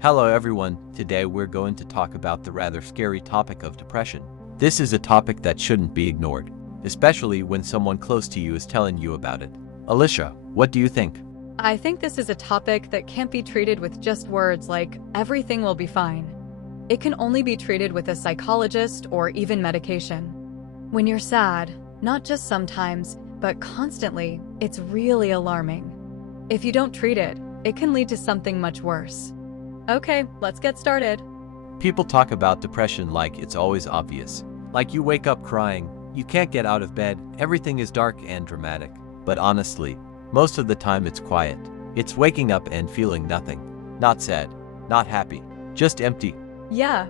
Hello everyone, today we're going to talk about the rather scary topic of depression. This is a topic that shouldn't be ignored, especially when someone close to you is telling you about it. Alicia, what do you think? I think this is a topic that can't be treated with just words like, everything will be fine. It can only be treated with a psychologist or even medication. When you're sad, not just sometimes, but constantly, it's really alarming. If you don't treat it, it can lead to something much worse. Okay, let's get started. People talk about depression like it's always obvious. Like you wake up crying, you can't get out of bed, everything is dark and dramatic. But honestly, most of the time it's quiet. It's waking up and feeling nothing. Not sad, not happy, just empty. Yeah,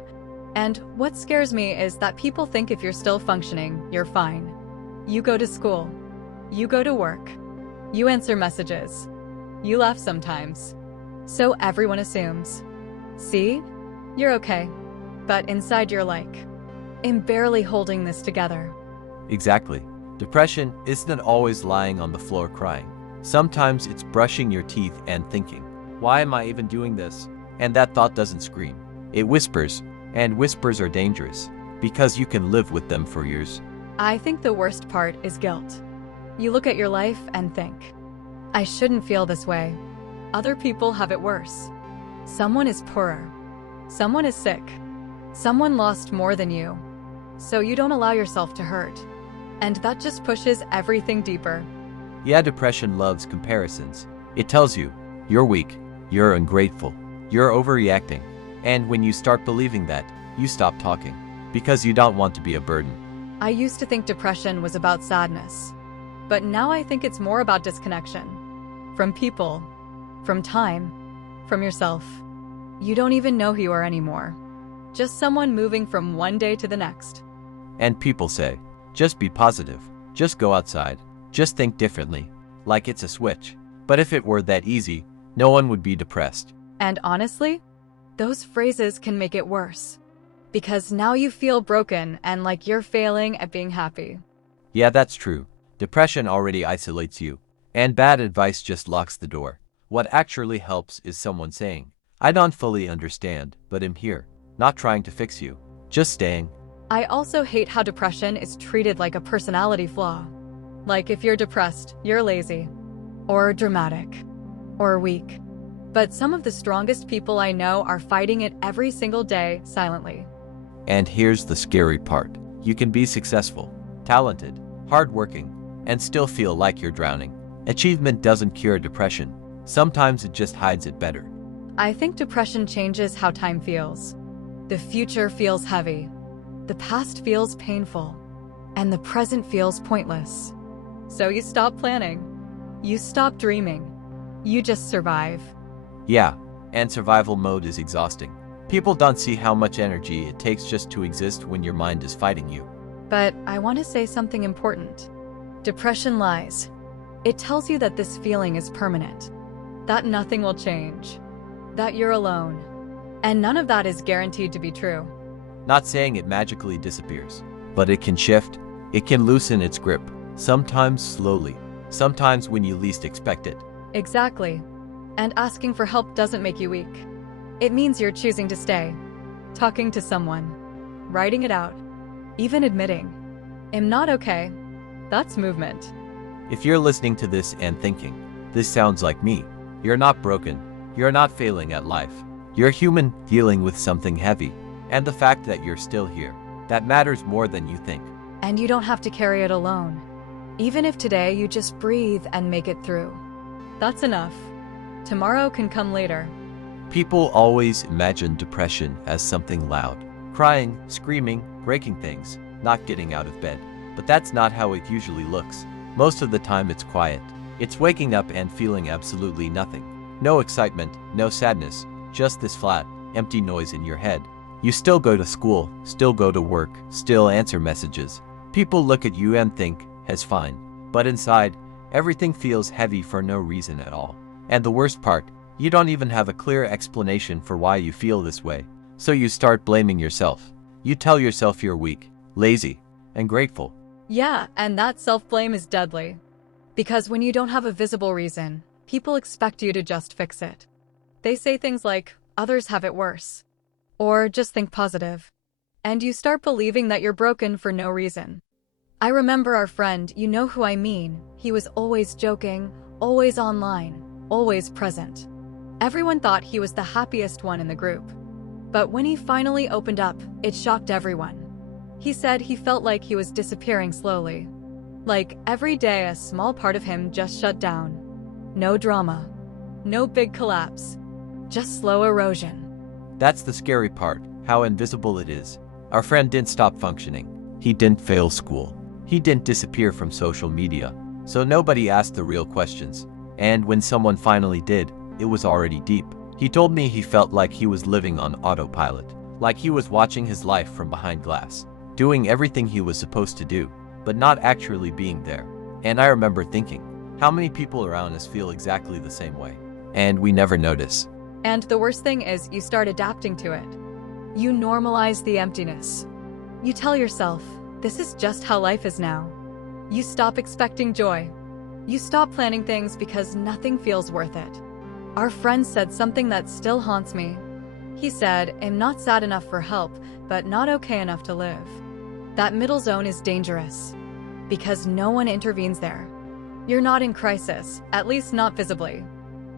and what scares me is that people think if you're still functioning, you're fine. You go to school, you go to work, you answer messages, you laugh sometimes. So everyone assumes, see, you're okay. But inside you're like, I'm barely holding this together. Exactly. Depression isn't always lying on the floor crying. Sometimes it's brushing your teeth and thinking, why am I even doing this? And that thought doesn't scream. It whispers, and whispers are dangerous, because you can live with them for years. I think the worst part is guilt. You look at your life and think, I shouldn't feel this way. Other people have it worse. Someone is poorer. Someone is sick. Someone lost more than you. So you don't allow yourself to hurt. And that just pushes everything deeper. Yeah, depression loves comparisons. It tells you, you're weak, you're ungrateful, you're overreacting. And when you start believing that, you stop talking. Because you don't want to be a burden. I used to think depression was about sadness. But now I think it's more about disconnection. From people. From time, from yourself. You don't even know who you are anymore. Just someone moving from one day to the next. And people say, just be positive, just go outside, just think differently, like it's a switch. But if it were that easy, no one would be depressed. And honestly, those phrases can make it worse. Because now you feel broken and like you're failing at being happy. Yeah, that's true. Depression already isolates you. And bad advice just locks the door. What actually helps is someone saying, I don't fully understand, but I'm here, not trying to fix you, just staying. I also hate how depression is treated like a personality flaw. Like if you're depressed, you're lazy, or dramatic, or weak. But some of the strongest people I know are fighting it every single day silently. And here's the scary part. You can be successful, talented, hardworking, and still feel like you're drowning. Achievement doesn't cure depression. Sometimes it just hides it better. I think depression changes how time feels. The future feels heavy. The past feels painful. And the present feels pointless. So you stop planning. You stop dreaming. You just survive. Yeah, and survival mode is exhausting. People don't see how much energy it takes just to exist when your mind is fighting you. But I want to say something important. Depression lies. It tells you that this feeling is permanent. That nothing will change. That you're alone. And none of that is guaranteed to be true. Not saying it magically disappears, but it can shift. It can loosen its grip, sometimes slowly, sometimes when you least expect it. Exactly. And asking for help doesn't make you weak. It means you're choosing to stay. Talking to someone. Writing it out. Even admitting, I'm not okay. That's movement. If you're listening to this and thinking, this sounds like me, you're not broken. You're not failing at life. You're human dealing with something heavy. And the fact that you're still here, that matters more than you think. And you don't have to carry it alone. Even if today you just breathe and make it through. That's enough. Tomorrow can come later. People always imagine depression as something loud. Crying, screaming, breaking things, not getting out of bed. But that's not how it usually looks. Most of the time it's quiet. It's waking up and feeling absolutely nothing. No excitement, no sadness, just this flat, empty noise in your head. You still go to school, still go to work, still answer messages. People look at you and think, "It's fine." But inside, everything feels heavy for no reason at all. And the worst part, you don't even have a clear explanation for why you feel this way. So you start blaming yourself. You tell yourself you're weak, lazy, and grateful. Yeah, and that self-blame is deadly. Because when you don't have a visible reason, People expect you to just fix it. They say things like, others have it worse. Or just think positive. And you start believing that you're broken for no reason. I remember our friend, you know who I mean. He was always joking, always online, always present. Everyone thought he was the happiest one in the group. But when he finally opened up, it shocked everyone. He said he felt like he was disappearing slowly. Like every day a small part of him just shut down. No drama. No big collapse. Just slow erosion. That's the scary part, how invisible it is. Our friend didn't stop functioning. He didn't fail school. He didn't disappear from social media. So nobody asked the real questions. And when someone finally did, it was already deep. He told me he felt like he was living on autopilot, like he was watching his life from behind glass, doing everything he was supposed to do, but not actually being there. And I remember thinking, how many people around us feel exactly the same way? And we never notice. And the worst thing is you start adapting to it. You normalize the emptiness. You tell yourself, this is just how life is now. You stop expecting joy. You stop planning things because nothing feels worth it. Our friend said something that still haunts me. He said, I'm not sad enough for help, but not okay enough to live. That middle zone is dangerous because no one intervenes there. You're not in crisis, at least not visibly.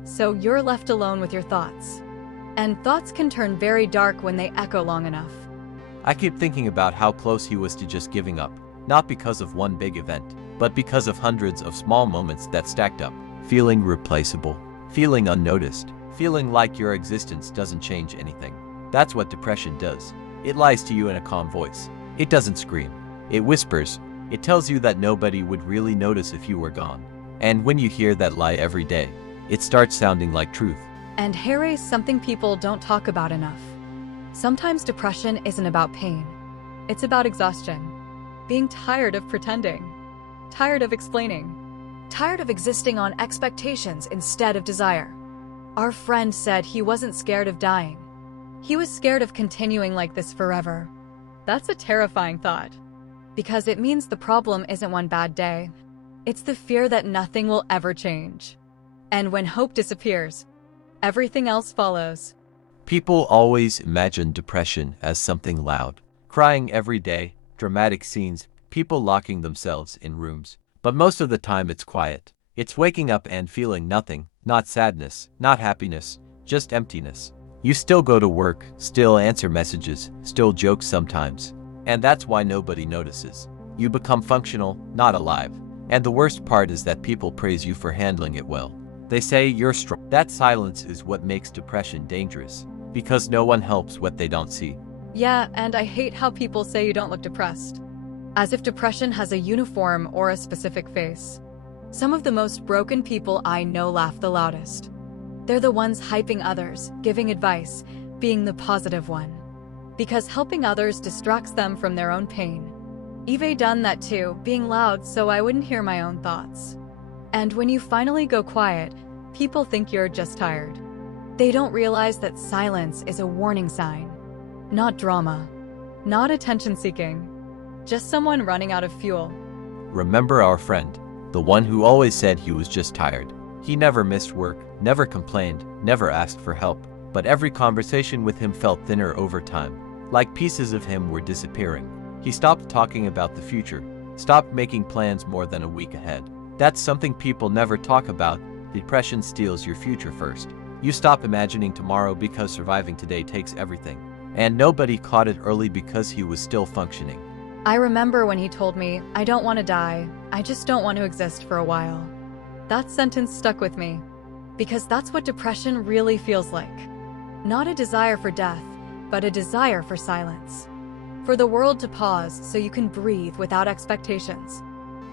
So you're left alone with your thoughts. And thoughts can turn very dark when they echo long enough. I keep thinking about how close he was to just giving up, not because of one big event, but because of hundreds of small moments that stacked up, feeling replaceable, feeling unnoticed, feeling like your existence doesn't change anything. That's what depression does. It lies to you in a calm voice. It doesn't scream. It whispers. It tells you that nobody would really notice if you were gone. And when you hear that lie every day, it starts sounding like truth. And here is something people don't talk about enough. Sometimes depression isn't about pain. It's about exhaustion. Being tired of pretending. Tired of explaining. Tired of existing on expectations instead of desire. Our friend said he wasn't scared of dying. He was scared of continuing like this forever. That's a terrifying thought. Because it means the problem isn't one bad day. It's the fear that nothing will ever change. And when hope disappears, everything else follows. People always imagine depression as something loud. Crying every day, dramatic scenes, people locking themselves in rooms. But most of the time it's quiet. It's waking up and feeling nothing, not sadness, not happiness, just emptiness. You still go to work, still answer messages, still joke sometimes. And that's why nobody notices. You become functional, not alive. And the worst part is that people praise you for handling it well. They say you're strong. That silence is what makes depression dangerous. Because no one helps what they don't see. Yeah, and I hate how people say you don't look depressed. As if depression has a uniform or a specific face. Some of the most broken people I know laugh the loudest. They're the ones hyping others, giving advice, being the positive one. Because helping others distracts them from their own pain. I've done that too, being loud so I wouldn't hear my own thoughts. And when you finally go quiet, people think you're just tired. They don't realize that silence is a warning sign. Not drama. Not attention-seeking. Just someone running out of fuel. Remember our friend, the one who always said he was just tired. He never missed work, never complained, never asked for help. But every conversation with him felt thinner over time. Like pieces of him were disappearing. He stopped talking about the future. Stopped making plans more than a week ahead. That's something people never talk about. Depression steals your future first. You stop imagining tomorrow because surviving today takes everything. And nobody caught it early because he was still functioning. I remember when he told me, I don't want to die, I just don't want to exist for a while. That sentence stuck with me. Because that's what depression really feels like. Not a desire for death, but a desire for silence. For the world to pause so you can breathe without expectations.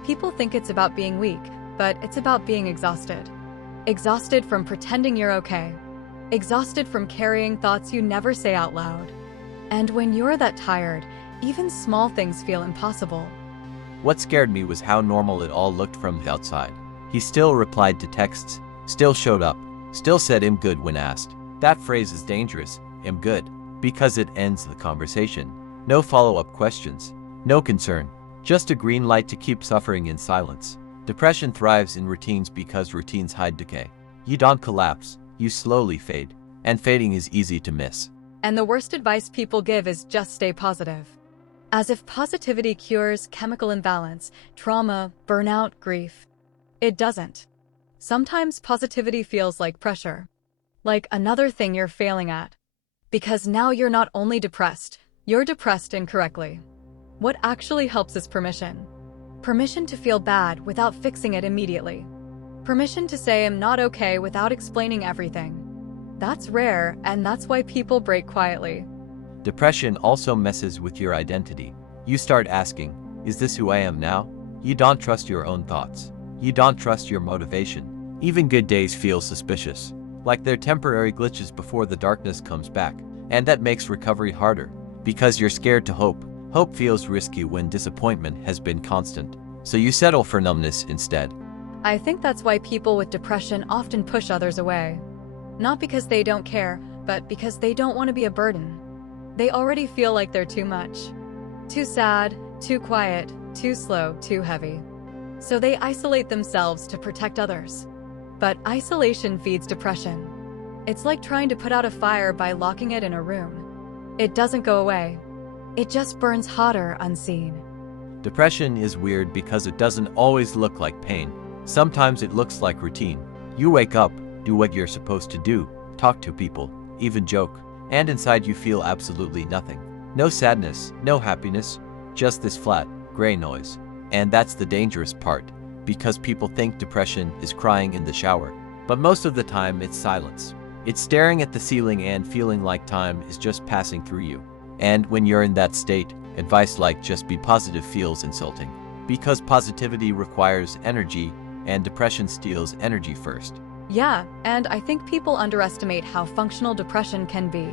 People think it's about being weak, but it's about being exhausted. Exhausted from pretending you're okay. Exhausted from carrying thoughts you never say out loud. And when you're that tired, even small things feel impossible. What scared me was how normal it all looked from the outside. He still replied to texts, still showed up, still said "I'm good" when asked. That phrase is dangerous, "I'm good," because it ends the conversation. No follow-up questions, no concern, just a green light to keep suffering in silence. Depression thrives in routines because routines hide decay. You don't collapse, you slowly fade. And fading is easy to miss. And the worst advice people give is just stay positive. As if positivity cures chemical imbalance, trauma, burnout, grief. It doesn't. Sometimes positivity feels like pressure. Like another thing you're failing at. Because now you're not only depressed, you're depressed incorrectly. What actually helps is permission. Permission to feel bad without fixing it immediately. Permission to say I'm not okay without explaining everything. That's rare, and that's why people break quietly. Depression also messes with your identity. You start asking, is this who I am now? You don't trust your own thoughts. You don't trust your motivation. Even good days feel suspicious, like they're temporary glitches before the darkness comes back. And that makes recovery harder, because you're scared to hope. Hope feels risky when disappointment has been constant, so you settle for numbness instead. I think that's why people with depression often push others away. Not because they don't care, but because they don't want to be a burden. They already feel like they're too much. Too sad, too quiet, too slow, too heavy. So they isolate themselves to protect others. But isolation feeds depression. It's like trying to put out a fire by locking it in a room. It doesn't go away. It just burns hotter unseen. Depression is weird because it doesn't always look like pain. Sometimes it looks like routine. You wake up, do what you're supposed to do, talk to people, even joke, and inside you feel absolutely nothing. No sadness, no happiness, just this flat, gray noise. And that's the dangerous part, because people think depression is crying in the shower. But most of the time it's silence. It's staring at the ceiling and feeling like time is just passing through you. And when you're in that state, advice like just be positive feels insulting. Because positivity requires energy, and depression steals energy first. Yeah, and I think people underestimate how functional depression can be.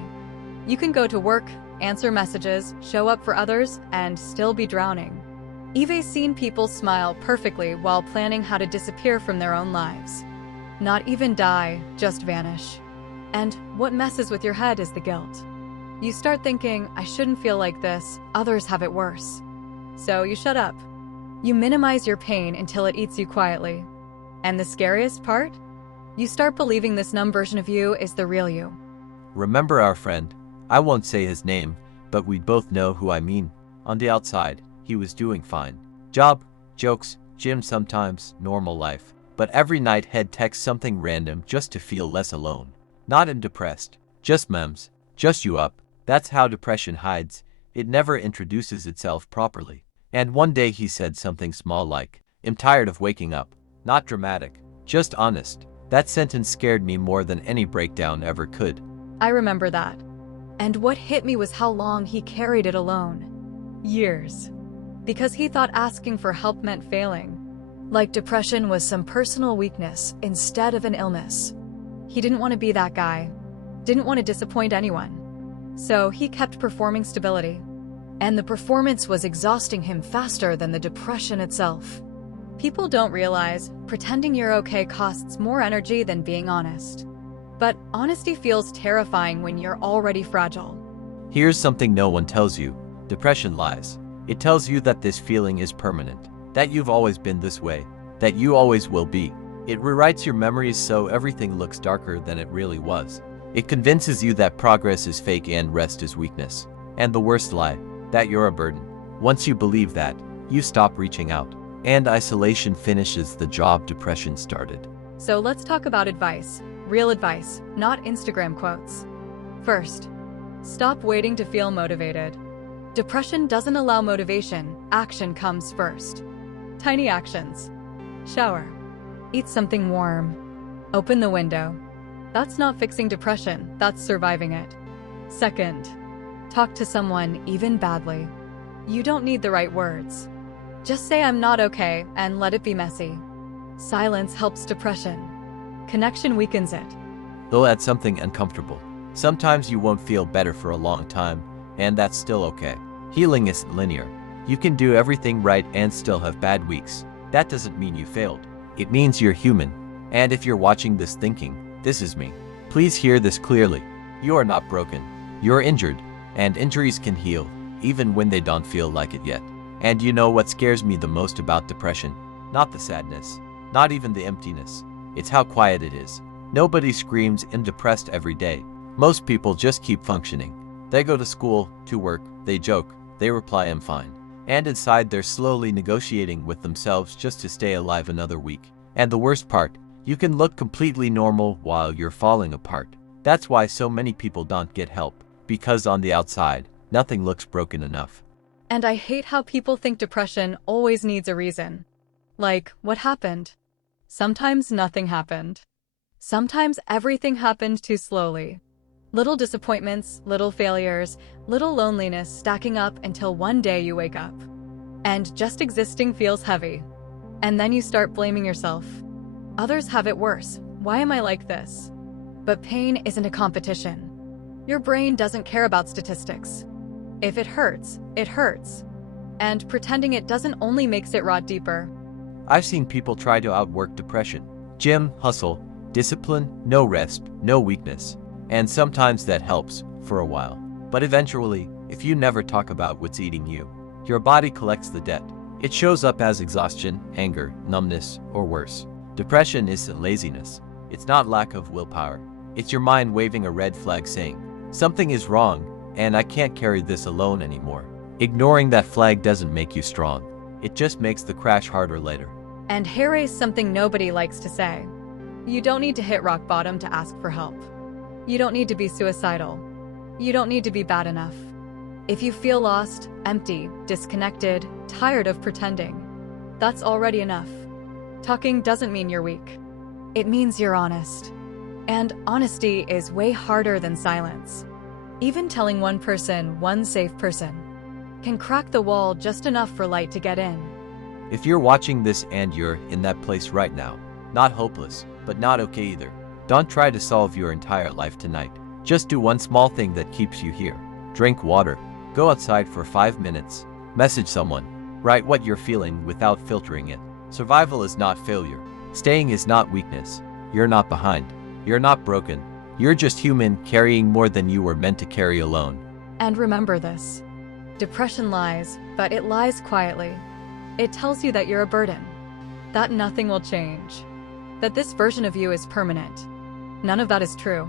You can go to work, answer messages, show up for others, and still be drowning. Eve's seen people smile perfectly while planning how to disappear from their own lives. Not even die, just vanish. And what messes with your head is the guilt. You start thinking, I shouldn't feel like this, others have it worse. So you shut up. You minimize your pain until it eats you quietly. And the scariest part? You start believing this numb version of you is the real you. Remember our friend? I won't say his name, but we both know who I mean. On the outside, he was doing fine. Job, jokes, gym sometimes, normal life. But every night he'd text something random just to feel less alone. Not him depressed, just memes, just you up. That's how depression hides. It never introduces itself properly. And one day he said something small like, I'm tired of waking up. Not dramatic, just honest. That sentence scared me more than any breakdown ever could. I remember that. And what hit me was how long he carried it alone. Years. Because he thought asking for help meant failing. Like depression was some personal weakness instead of an illness. He didn't want to be that guy. Didn't want to disappoint anyone. So he kept performing stability. And the performance was exhausting him faster than the depression itself. People don't realize pretending you're okay costs more energy than being honest. But honesty feels terrifying when you're already fragile. Here's something no one tells you. Depression lies. It tells you that this feeling is permanent, that you've always been this way, that you always will be. It rewrites your memories so everything looks darker than it really was. It convinces you that progress is fake and rest is weakness. And the worst lie, that you're a burden. Once you believe that, you stop reaching out. And isolation finishes the job depression started. So let's talk about advice. Real advice, not Instagram quotes. First, stop waiting to feel motivated. Depression doesn't allow motivation, action comes first. Tiny actions. Shower. Eat something warm. Open the window. That's not fixing depression, that's surviving it. Second, talk to someone, even badly. You don't need the right words. Just say I'm not okay and let it be messy. Silence helps depression. Connection weakens it. They'll add something uncomfortable. Sometimes you won't feel better for a long time, and that's still okay. Healing isn't linear. You can do everything right and still have bad weeks. That doesn't mean you failed. It means you're human. And if you're watching this thinking, this is me, please hear this clearly. You are not broken. You're injured, and injuries can heal, even when they don't feel like it yet. And you know what scares me the most about depression? Not the sadness, not even the emptiness. It's how quiet it is. Nobody screams "I'm depressed" every day. Most people just keep functioning. They go to school, to work, they joke, they reply "I'm fine." And inside they're slowly negotiating with themselves just to stay alive another week. And the worst part, you can look completely normal while you're falling apart. That's why so many people don't get help, because on the outside, nothing looks broken enough. And I hate how people think depression always needs a reason. Like, what happened? Sometimes nothing happened. Sometimes everything happened too slowly. Little disappointments, little failures, little loneliness stacking up until one day you wake up. And just existing feels heavy. And then you start blaming yourself. Others have it worse. Why am I like this? But pain isn't a competition. Your brain doesn't care about statistics. If it hurts, it hurts. And pretending it doesn't only makes it rot deeper. I've seen people try to outwork depression. Gym, hustle, discipline, no rest, no weakness. And sometimes that helps, for a while. But eventually, if you never talk about what's eating you, your body collects the debt. It shows up as exhaustion, anger, numbness, or worse. Depression isn't laziness. It's not lack of willpower. It's your mind waving a red flag saying, something is wrong, and I can't carry this alone anymore. Ignoring that flag doesn't make you strong. It just makes the crash harder later. And here is something nobody likes to say. You don't need to hit rock bottom to ask for help. You don't need to be suicidal. You don't need to be bad enough. If you feel lost, empty, disconnected, tired of pretending, that's already enough. Talking doesn't mean you're weak. It means you're honest. And honesty is way harder than silence. Even telling one person, one safe person, can crack the wall just enough for light to get in. If you're watching this and you're in that place right now, not hopeless, but not okay either, don't try to solve your entire life tonight. Just do one small thing that keeps you here. Drink water. Go outside for 5 minutes. Message someone. Write what you're feeling without filtering it. Survival is not failure. Staying is not weakness. You're not behind. You're not broken. You're just human, carrying more than you were meant to carry alone. And remember this. Depression lies, but it lies quietly. It tells you that you're a burden. That nothing will change. That this version of you is permanent. None of that is true.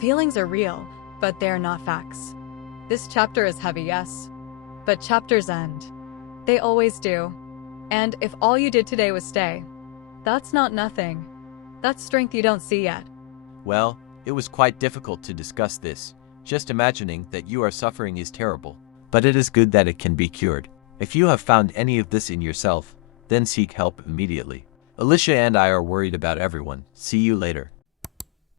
Feelings are real, but they're not facts. This chapter is heavy, yes. But chapters end. They always do. And if all you did today was stay, that's not nothing. That's strength you don't see yet. Well, it was quite difficult to discuss this. Just imagining that you are suffering is terrible. But it is good that it can be cured. If you have found any of this in yourself, then seek help immediately. Alicia and I are worried about everyone. See you later.